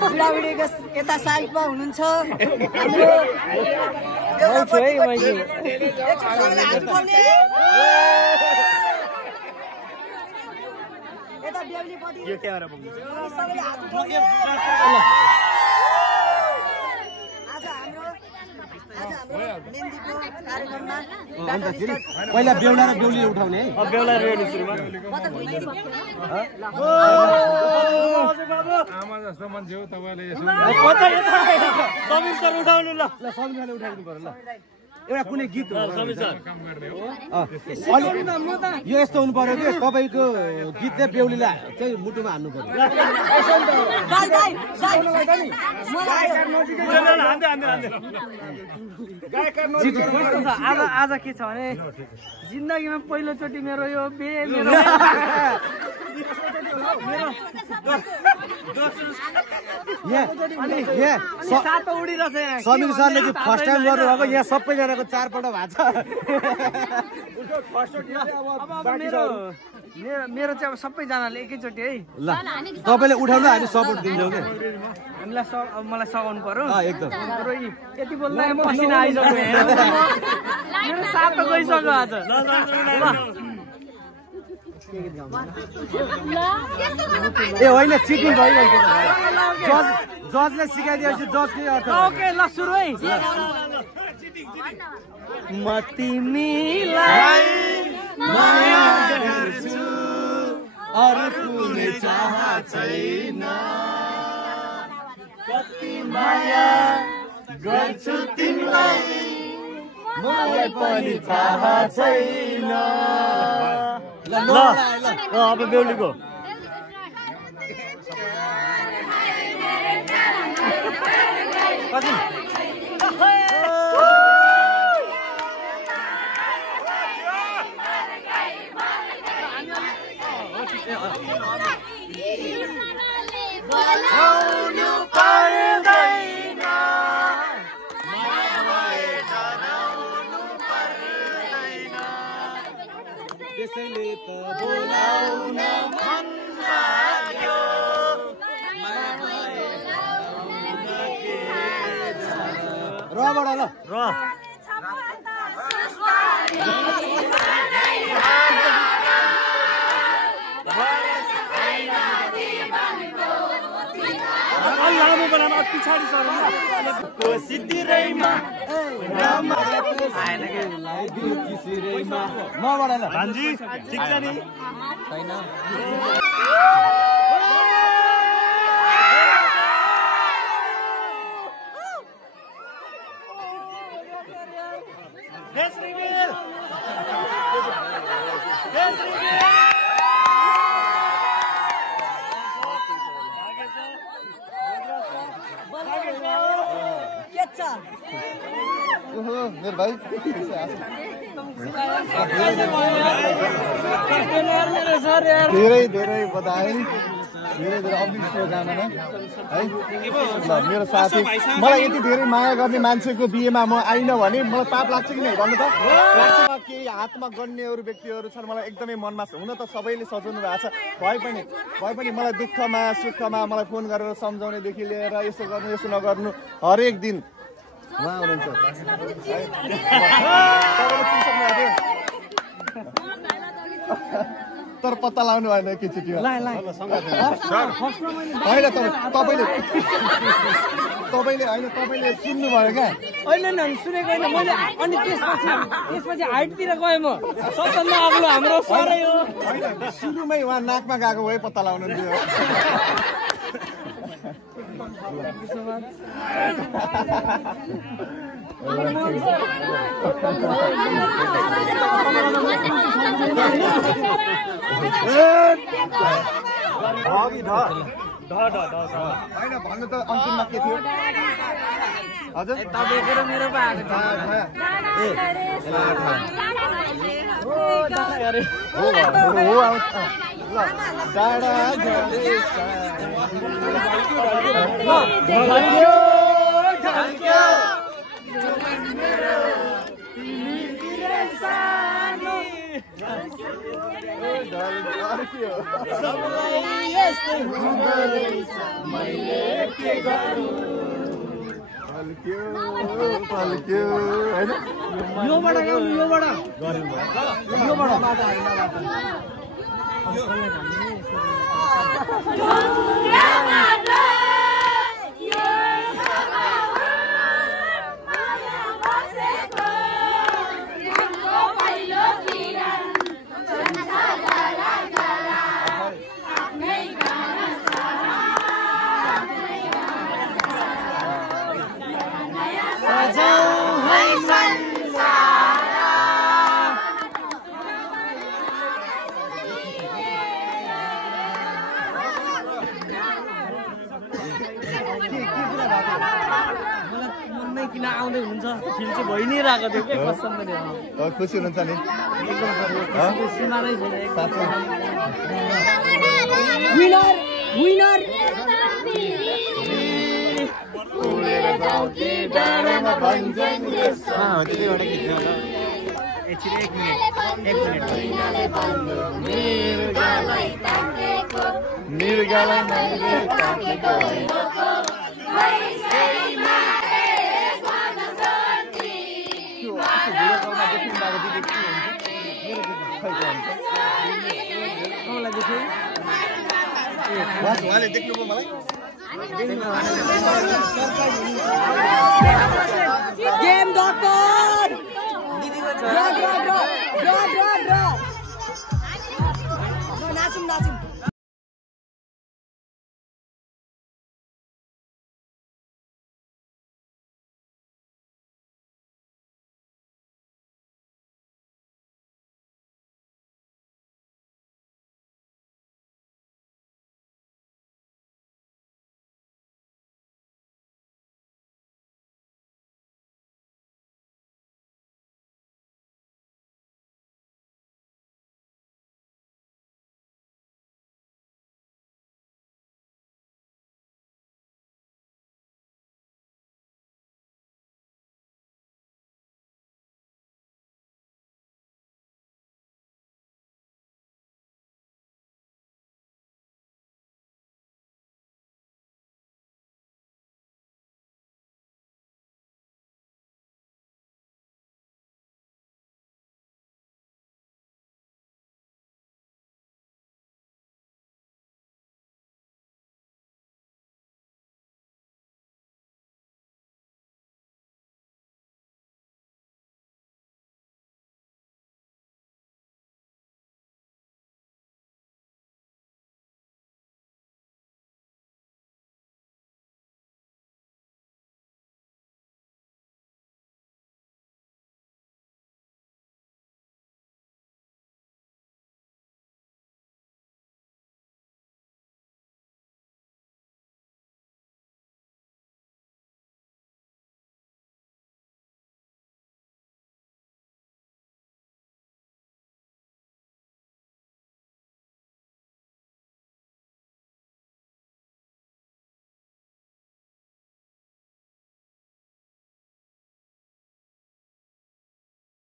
बुढाबुढीको यता साइडमा हुनुहुन्छ यो क्यामेरा बोक्नु पहिला बेहुला र बेहुली उठाउने है बेहुला र बेहुली सुरुमा आमा जस्तो मान्छे हो तपाईले समीर सर उठाउनु ल समीरले उठाउनु पर्यो ल एउटा कुनै गीत हो समीर सर यो यस्तो हुनु पर्यो कि तपाईको गीत चाहिँ बेहुलीलाई चाहिँ मुटुमा हान्नु पर्यो आज के छ भने जिन्दगीमा पहिलोचोटि मेरो यो सातो उडिरहेछ समीर सरले चाहिँ फर्स्ट टाइम गर्नुभएको यहाँ सबैजनाको 4 पल्ट भएको छ मेरो चाहिँ अब सबैजनाले एकैचोटि है ल तपाईले उठाउनु हामी सपोर्ट दिन्छौँ के हामीलाई मलाई सघाउनु पर्यो एकदम यति बोल्दा पसिना आइसक्यो मेरो सातो गइसक्यो आज ए होइन चिटिङ भइरहेको जजले सिकाइदिएपछि जज के अर्थ ओके ल सुरु है म तिमीलाई माया गर्छु अरू कुनै चाह छैन कति माया गर्छु तिमीलाई मलाई पनि चाह छैन ल अब बेहुलीको त्यसैले त बोलाउन मन लाग्यो रबाट ल र लामो बनाउन पछाडि सरौँ सिद्धिरैमा मबाट ल भान्जी ठिक छ नि छैन मेरो भाइ धेरै धेरै बधाई धेरै धेरै अघि शुभकामना है ल मेरो साथी मलाई यति धेरै माया गर्ने मान्छेको बिहेमा म आइन भने मलाई पाप लाग्छ कि नै भन्नु त लाग्छ केही हातमा गण्यहरू व्यक्तिहरू छन् मलाई एकदमै मनमा हुन त सबैले सजाउनु भएको छ भए पनि मलाई दुःखमा सुखमा मलाई फोन गरेर सम्झाउनेदेखि लिएर यसो गर्नु यसो नगर्नु हरेक दिन उहाँ हुनुहुन्छ तर पत्ता लाउनु भएन एकैचोटिमा होइन तपाईँले सुन्नुभयो क्या होइन सुनेको होइन मैले अनि त्यसपछि हाइटतिर गएँ म सबभन्दा अग्लो हाम्रो सरै हो सुरुमै उहाँ नाकमा गएको भए पत्ता लाउनु दियो होइन भन्नु त अन्तिममा के थियो हजुर तपाईँको र मेरो सबलाई यस्तै हुँदो रहेछ मैले फल्क्यो हैन योबाट गाउनु योबाट किन आउँदै हुन्छ फिल चाहिँ भइ नै रहेको थियो के कसम पनि खुसी हुनुहुन्छ नि सीमा नै छैन साँच्चै विनर विनर उडेर जाऊ कि डाँडामा भन्छन् मृगलाई मैले ताकेको उहाँले देख्नुभयो मलाई गेम डट